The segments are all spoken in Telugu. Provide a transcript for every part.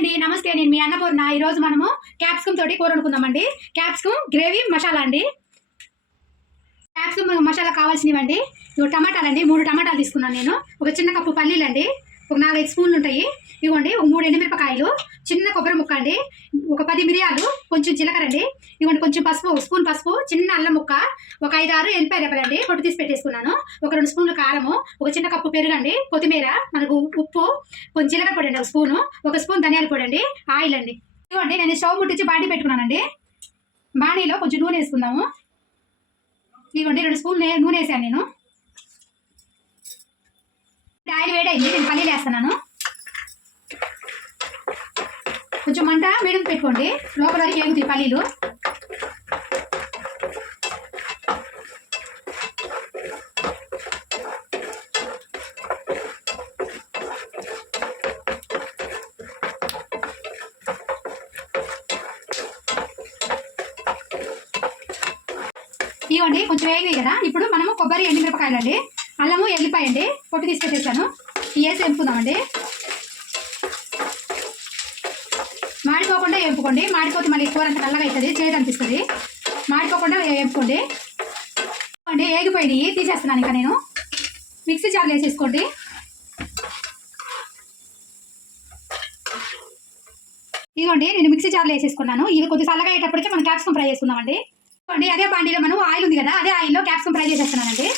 అండి, నమస్తే. నేను మీ అన్నపూర్ణ. ఈరోజు మనము క్యాప్సికమ్ తోటి కూర వండుకుందామండి. క్యాప్సికమ్ గ్రేవీ మసాలా అండి. క్యాప్సికమ్ మసాలా కావాల్సినవండి. ఇవి టమాటాలండి, 3 టమాటాలు తీసుకున్నాను నేను. ఒక చిన్న కప్పు పల్లీలండి, ఒక 4-5 స్పూన్లు ఉంటాయి. ఇవ్వండి ఒక 3 ఎండుమిరపకాయలు, చిన్న కొబ్బరి ముక్క అండి, ఒక 10 మిరియాలు, కొంచెం జీలకర్ర అండి, ఇవ్వండి కొంచెం పసుపు, స్పూన్ పసుపు, చిన్న అల్లం ముక్క, ఒక 5-6 ఎల్లిపాయ రెబ్బలండి పొట్టు తీసి పెట్టేసుకున్నాను, ఒక 2 స్పూన్లు కారము, ఒక చిన్న కప్పు పెరుగండి, కొత్తిమీర, మనకు ఉప్పు, కొంచెం జీలకర్ర పొడి అండి, ఒక స్పూను, ఒక స్పూన్ ధనియాల పొడి అండి, ఆయిల్ అండి. ఇవ్వండి నేను స్టవ్ ముట్టించి బాండీ పెట్టుకున్నానండి. బాండీలో కొంచెం నూనె వేసుకుందాము. ఇవ్వండి 2 స్పూన్లు నూనె వేసాను నేను. ఆయిల్ వేడైంది, నేను పల్లీలు వేస్తున్నాను. కొంచెం మంట మీడియం పెట్టుకోండి, లోపల వరకు ఏగుతాయి పల్లీలు. ఇవ్వండి కొంచెం వేగినాయి కదా. ఇప్పుడు మనము కొబ్బరి, ఎండుమిరపకాయలు అండి, అల్లము, ఎల్లిపాయ అండి పొట్టు తీసి పెట్టేసాను, వేసి వేపుకుందామండి. మాడిపోకుండా వేపుకోండి, మాడిపోతే మళ్ళీ కూర అంత నల్లగా అవుతుంది, చేదు అనిపిస్తుంది. మాడిపోకుండా వేపుకోండి. అండి వేగిపోయినాయి, తీసేస్తున్నాను. ఇంకా నేను మిక్సీ జార్లో వేసేసుకోండి. ఇదిగోండి నేను మిక్సీ జార్లో వేసేసుకున్నాను. ఇవి కొద్దిగా చల్లగా అయ్యేటప్పటికి మనం క్యాప్సికమ్ ఫ్రై చేసుకుందామండి. అండి అదే బాండీలో మనం ఆయిల్ ఉంది కదా, అదే ఆయిల్లో క్యాప్సికమ్ ఫ్రై చేసేస్తున్నానండి.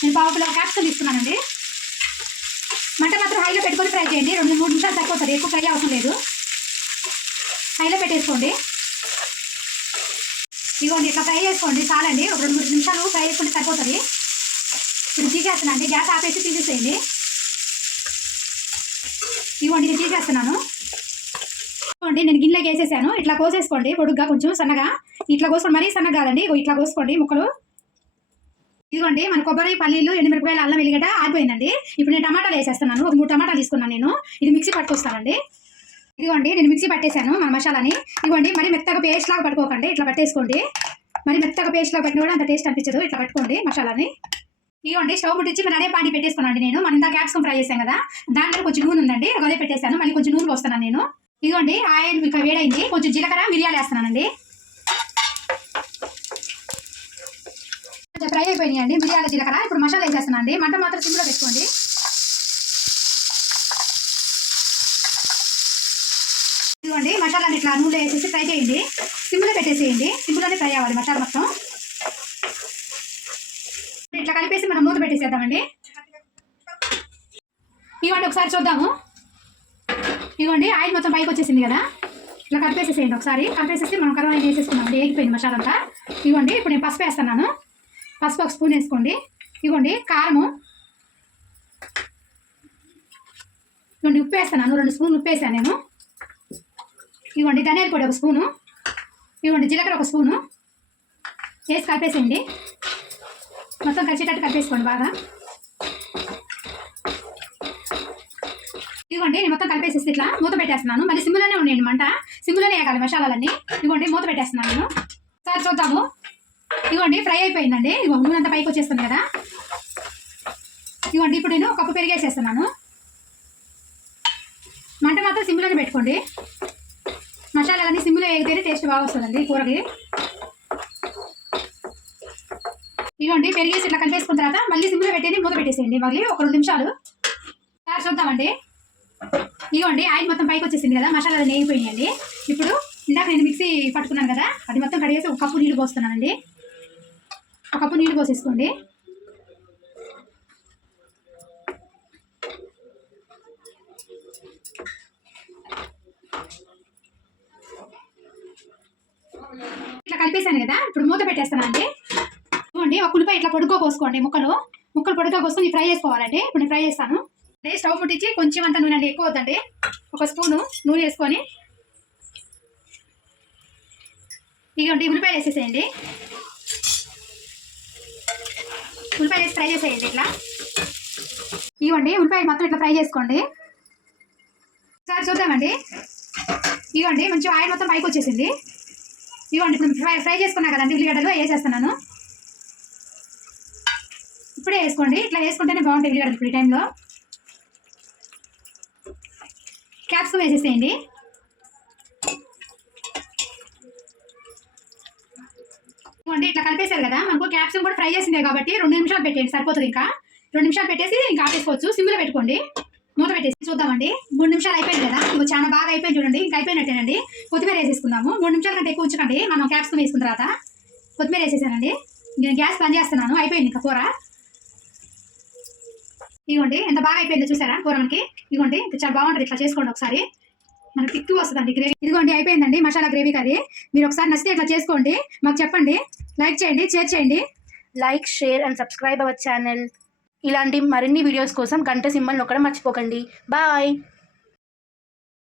నేను 1/2 కిలో క్యాప్సికమ్ తీసుకున్నానండి. మంట మాత్రం హైలో పెట్టుకొని ఫ్రై చేయండి, 2-3 నిమిషాలు సరిపోతుంది, ఎక్కువ ఫ్రై అవసరం లేదు. హైలో పెట్టేసుకోండి. ఇదిగోండి ఇట్లా ఫ్రై చేసుకోండి చాలండి, ఒక 2-3 నిమిషాలు ఫ్రై చేసుకుంటే సరిపోతుంది. ఇప్పుడు తీసేస్తున్నానండి, గ్యాస్ ఆపేసి తీసేసేయండి. ఇదిగోండి ఇది తీసేస్తున్నాను. ఇదిగోండి నేను గిన్నెకి వేసేసాను. ఇట్లా కోసేసుకోండి పొడుగ్గా, కొంచెం సన్నగా ఇట్లా కోసుకోండి, మరీ సన్నగా కాదండి, ఇట్లా కోసుకోండి ముక్కలు. ఇదిగోండి మన కొబ్బరి, పల్లీలు, ఎండుమిరపకాయలు, అల్లం, వెల్లిగడ్డ ఆరిపోయిందండి. ఇప్పుడు నేను టమాటాలు వేసేస్తున్నాను. ఒక 3 టమాటాలు తీసుకున్నాను నేను. ఇది మిక్సీ పట్టుకొస్తానండి. ఇదిగోండి నేను మిక్సీ పట్టేశాను మన మసాలాని. ఇదిగోండి మరి మెత్తగా పేస్ట్ లాగా పట్టుకోకండి, ఇట్లా పట్టేసుకోండి. మరి మెత్తగా పేస్ట్ లాగా పట్టిన కూడా అంత టేస్ట్ అనిపించదు, ఇట్లా పట్టుకోండి మసాలాని. ఇదిగోండి స్టవ్ ముట్టించి మరి అదే పాండి పెట్టేసుకున్నాను నేను. మనం ఇందా క్యాప్సికమ్ ఫ్రై చేసాం కదా, దాంట్లో కొంచెం నూనె ఉందండి, అదే పెట్టేశాను. మళ్ళీ కొంచెం నూనె పోస్తున్నాను నేను. ఇదిగోండి ఆయిల్ ఇంకా వేడైంది, కొంచెం జీలకర్ర, మిరియాలు వేస్తున్నానండి. కొంచెం ఫ్రై అయిపోయినాయి అండి మిరియాల, జీలకర్ర. ఇప్పుడు మసాలా వేసేస్తున్నాను అండి. మంట మాత్రం సిమ్లో పెట్టుకోండి. ఇదిగోండి మసాలాని ఇట్లా నూనెలో వేసేసి ఫ్రై చేయండి, సిమ్లో పెట్టేసేయండి. సిమ్లోనే ఫ్రై అవ్వాలి మసాలా మొత్తం. ఇట్లా కలిపేసి మనం మూత పెట్టేసేద్దామండి. ఇవ్వండి ఒకసారి చూద్దాము. ఇవ్వండి ఆయిల్ మొత్తం పైకి వచ్చేసింది కదా, ఇట్లా కలిపేసేసేయండి ఒకసారి. కలిపేసేసి మనం కర్రీ వేసేసుకున్నాం, వేగిపోయింది మసాలా అంతా. ఇవ్వండి ఇప్పుడు నేను పసుపు వేస్తున్నాను. పసుపు 1 స్పూన్ వేసుకోండి. ఇవ్వండి కారము, ఇవ్వండి ఉప్పు వేస్తున్నాను, 2 స్పూన్లు ఉప్పు వేసాను నేను. ఇవ్వండి ధనియాల పొడి 1 స్పూను, ఇవ్వండి జీలకర్ర 1 స్పూను వేసి కలిపేసేయండి. మొత్తం కలిసేటట్టు కలిపేసుకోండి బాగా. ఇదిగోండి నేను మొత్తం కలిపేసేసి ఇట్లా మూత పెట్టేస్తున్నాను. మళ్ళీ సిమ్లోనే ఉన్నాయండి మంట, సిమ్లోనే వేయాలి మసాలాలన్నీ. ఇదిగోండి మూత పెట్టేస్తున్నాను నేను. ఒకసారి చూద్దాము. ఇదిగోండి ఫ్రై అయిపోయిందండి. ఇదిగో నూనె అంతా పైకి వచ్చేస్తుంది కదా. ఇదిగోండి ఇప్పుడు నేను 1 కప్పు పెరిగేసేస్తున్నాను. మంట మాత్రం సిమ్లోనే పెట్టుకోండి. మసాలాలన్నీ సిమ్లో వేగితేనే టేస్ట్ బాగా వస్తుందండి కూరకి. ఇదిగోండి పెరిగేసి ఇట్లా కలిపేసుకున్న తర్వాత మళ్ళీ సిమ్లో పెట్టేది మూత పెట్టేసేయండి. మళ్ళీ ఒక 2 నిమిషాలు ఒకసారి చూద్దామండి. ఇదిగోండి ఆయిల్ మొత్తం పైకి వచ్చేసింది కదా, మసాలా నేగిపోయినాయండి. ఇప్పుడు ఇందాక నేను మిక్సీ పట్టుకున్నాను కదా, అది మొత్తం కడిగేసి 1 కప్పు నీళ్ళు పోస్తున్నానండి. 1 కప్పు నీళ్ళు పోసేసుకోండి. ఇట్లా కలిపేసాను కదా, ఇప్పుడు మూత పెట్టేస్తానండి. ఇవ్వండి ఒక ఉల్లిపాయ ఇట్లా పొడుగ్గా కోసుకోండి, ముక్కలు పొడుగ్గా కోసుకొని ఫ్రై చేసుకోవాలండి. ఇప్పుడు నేను ఫ్రై చేస్తాను. స్టవ్ ముట్టించి కొంచెం అంత నూనె అండి, ఎక్కువ వద్దండి, 1 స్పూను నూనె వేసుకొని ఇదిగోండి ఉల్లిపాయలు వేసేసేయండి. ఉల్లిపాయలు వేసి ఫ్రై చేసేయండి ఇట్లా. ఇవ్వండి ఉల్లిపాయలు మొత్తం ఇట్లా ఫ్రై చేసుకోండి. ఒకసారి చూద్దామండి. ఇవ్వండి మంచి ఆయిల్ మొత్తం పైకి వచ్చేసింది. ఇవ్వండి ఇప్పుడు ఫ్రై చేసుకున్నా కదండి ఉల్లిగడ్డలు వేసేస్తున్నాను. ఇప్పుడే వేసుకోండి, ఇట్లా వేసుకుంటేనే బాగుంటాయి ఉల్లిగడ్డలు ఇప్పుడు ఈ టైంలో. క్యాప్సికమ్ వేసేసేయండి. ఇదిగోండి ఇట్లా కలిపేశారు కదా, మనకు క్యాప్సికమ్ కూడా ఫ్రై చేసిందే కాబట్టి 2 నిమిషాలు పెట్టేయండి సరిపోతుంది. ఇంకా 2 నిమిషాలు పెట్టేసి ఇంకా ఆపేసుకోవచ్చు. సిమ్లో పెట్టుకోండి, మూత పెట్టేసి చూద్దామండి. 3 నిమిషాలు అయిపోయింది కదా, ఇవి చాలా బాగా అయిపోయింది చూడండి. ఇంకా అయిపోయినట్టేనండి. కొత్తిమీర వేసేసుకుందాము. 3 నిమిషాల కంటే ఎక్కువ ఉంచకండి. మనం క్యాప్సికమ్ వేసుకున్న తర్వాత కొత్తిమీర వేసేసానండి. నేను గ్యాస్ బంద్ చేస్తున్నాను. అయిపోయింది ఇంకా కూర. ఇదిగోండి ఎంత బాగా అయిపోయిందో చూసారా కూర మనకి. ఇదిగోండి చాలా బాగుంటుంది, ఇట్లా చేసుకోండి ఒకసారి, మనకి తిక్కు వస్తుందండి గ్రేవీ. ఇదిగోండి అయిపోయిందండి మసాలా గ్రేవీ కర్రీ. మీరు ఒకసారి నచ్చితే ఇట్లా చేసుకోండి, మాకు చెప్పండి, లైక్ చేయండి, షేర్ చేయండి. Like, share and subscribe our channel. ఇలాంటి మరిన్ని వీడియోస్ కోసం గంట సింబల్ నొక్కడం మర్చిపోకండి. బాయ్.